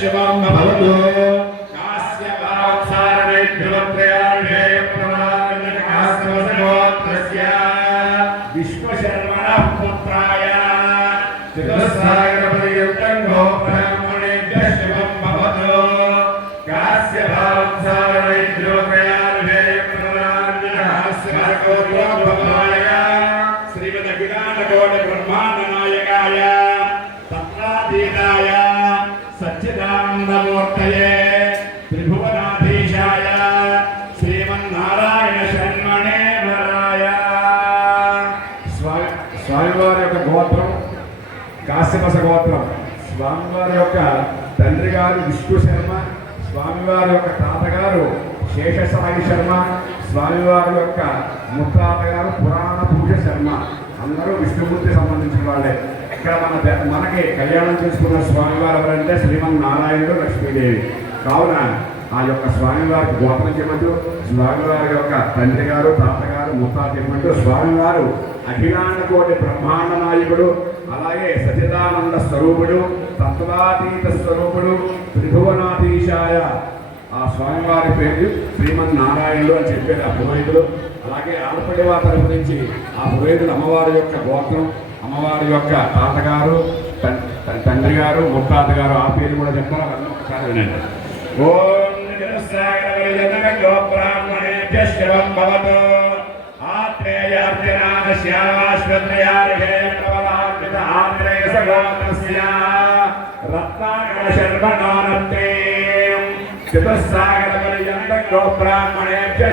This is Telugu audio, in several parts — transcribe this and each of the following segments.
శివం భవతు కాస్య వాక్సారణే ధ్రువత్రయాణే ప్రమాణకాస్యవసగోత్రస్య విశ్వశర్మణ పుత్రాయ. చతుస్సాగరపర్యంతం గోబ్రాహ్మణేభ్య శివం భవతు. కాస్య వాక్సారణే ధ్రువత్రయాణే ప్రమాణకాస్యవసగోత్రస్య శ్రీమద్ అఖిలాండకోటి బ్రహ్మాండ నాయకాయ తత్రాతీతాయ. సచ్చిదానందమూర్తయే త్రిభువనాధీశాయ శ్రీమన్నారాయణ శర్మణే వరాయ స్వామి స్వామివారి యొక్క గోత్రం కాశ్యపస గోత్రం. స్వామివారి యొక్క తండ్రి గారు విష్ణు శర్మ స్వామివారి యొక్క తాతగారు శేషసాయి శర్మ స్వామివారి యొక్క ముత్తాతగారు పురాణ పూజ శర్మ. అందరూ విష్ణుమూర్తి సంబంధించిన వాళ్ళే. ఇక్కడ మన మనకి కళ్యాణం చేసుకున్న స్వామివారు ఎవరంటే శ్రీమన్నారాయణుడు లక్ష్మీదేవి. కావున ఆ యొక్క స్వామివారికి గోపన చెప్పచ్చు స్వామివారి యొక్క తండ్రి గారు తాతగారు ముత్తాత చెప్పంటూ స్వామివారు అఖిలాండ కోటి బ్రహ్మాండ నాయకుడు అలాగే సచిదానంద స్వరూపుడు తత్వాతీత స్వరూపుడు త్రిభువనాధీశాయ. ఆ స్వామివారి పేరు శ్రీమన్నారాయణుడు అని చెప్పారు ఆ పురోహితుడు. అలాగే ఆడపల్లి వారి తరపు నుంచి ఆ పురోహితుడు అమ్మవారి యొక్క గోత్రం. అమ్మవారి యొక్క తాతగారు తన్- తండ్రి గారు ముత్తాత గారు ఆ పేరు కూడా చెప్తారు? అవన్నీ ఒకసారి వినండి. ఓం నిరసాగరవరిజనగో బ్రాహ్మణేభ్య శివం భవతు. ఆత్రేయ సగోత్రస్య రత్నాకర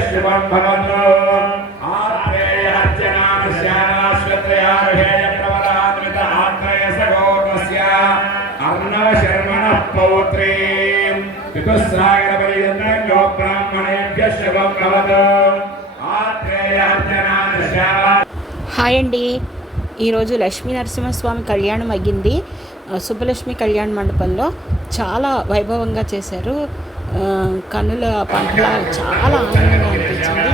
శివం భవతు. ఆత్రేయార్జనాశ్యాశ్వత్రయార్హే ప్రవలార్పిత హాయ్ అండి. ఈరోజు లక్ష్మీ నరసింహస్వామి కళ్యాణం అయ్యింది. సుబ్బలక్ష్మి కళ్యాణ మండపంలో చాలా వైభవంగా చేశారు. కన్నుల పంటల చాలా ఆనందంగా అనిపించింది.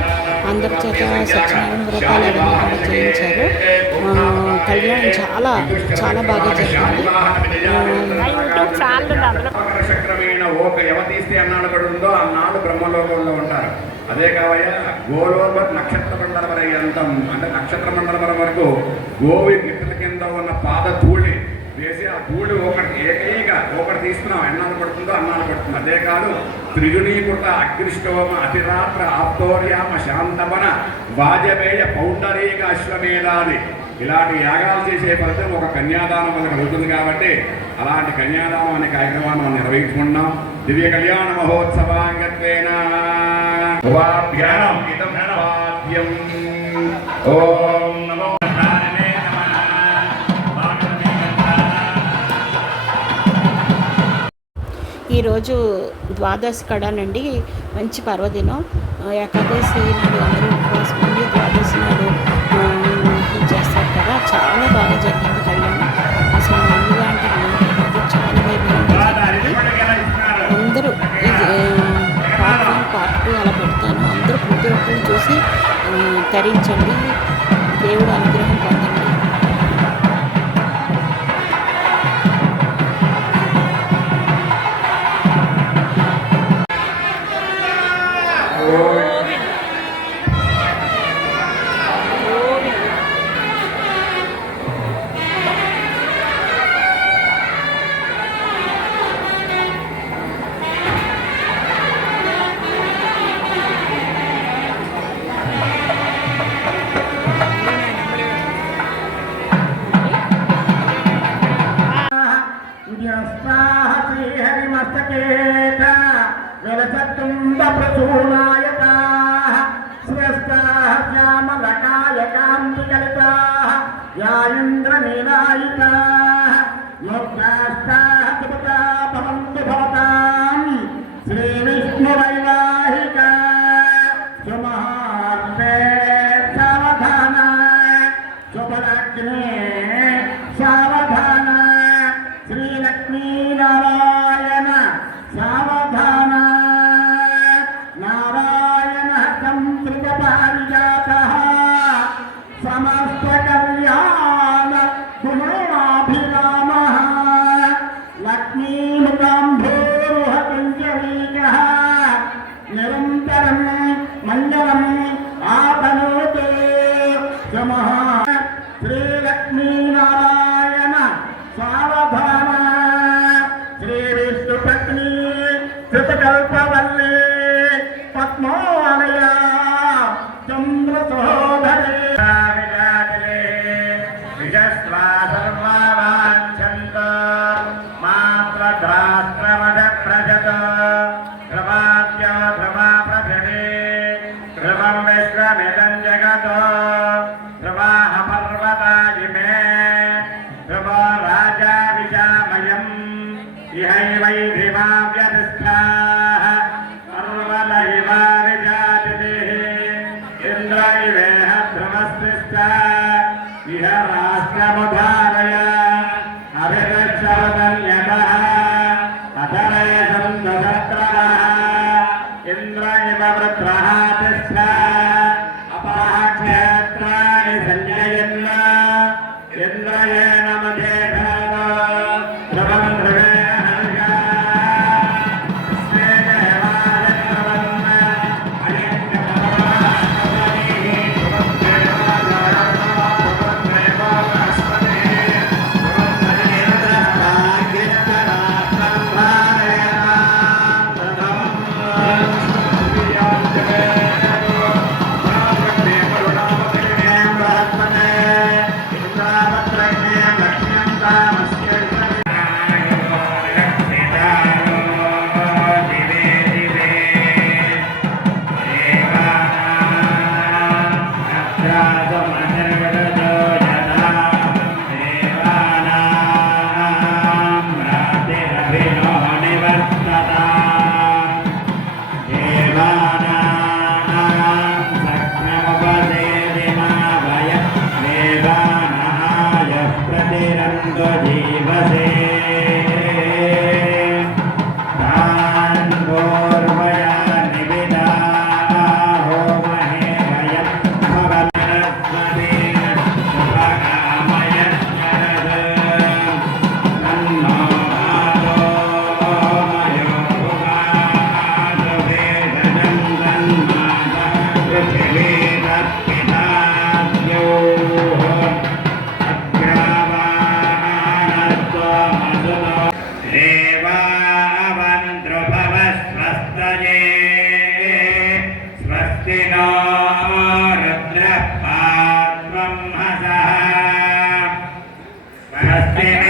అందరి చేత సత్యనారాయణ వ్రతాలు అవన్నీ కూడా చేయించారు. కళ్యాణం చాలా చాలా బాగా జరిగింది. చక్రమైన ఓక ఎవ తీస్తే అన్నాడు పడి ఉందో అన్నాడు బ్రహ్మలోకంలో ఉంటారు. అదే కావయ్య గోలోపట్ నక్షత్ర మండల పర్యంతం అంటే నక్షత్ర మండలం వరకు గోవి గిట్టల కింద ఉన్న పాద ధూళి వేసి ఆ ధూళి ఒకటి ఏకైక ఒకటి తీసుకున్నాం. ఎన్నాళ్ళు పడుతుందో అన్నాళ్ళు పడుతుంది. అదే కాదు త్రిగుణీకృత అగ్నిష్టోమ అతిరాత్ర ఆప్తోర్యామ శాంతమన వాజపేయ పౌండరీక అశ్వమేధాది. ఇలాంటి యాగాలు చేసే ఫలితం ఒక కన్యాదానం వల్ల కలుగుతుంది కాబట్టి అలాంటి కన్యాదానం అనే కార్యక్రమాన్ని మనం నిర్వహించుకున్నాం దివ్య కళ్యాణ మహోత్సవాంగత్వేన. ఓం నమో ఈరోజు ద్వాదశి కడ నుండి మంచి పర్వదినం. ఏకాదశి నాడు అందరూ ఉపవాసం ఉండి ద్వాదశి నాడు చేస్తారు కదా. చాలా బాగా జరిగింది. ధరించండి తరించండి. దేవుడు అనుగ్రహం పొందండి శ్రీహరిమస్తకేత విలసత్తుండ ఇహ Amen.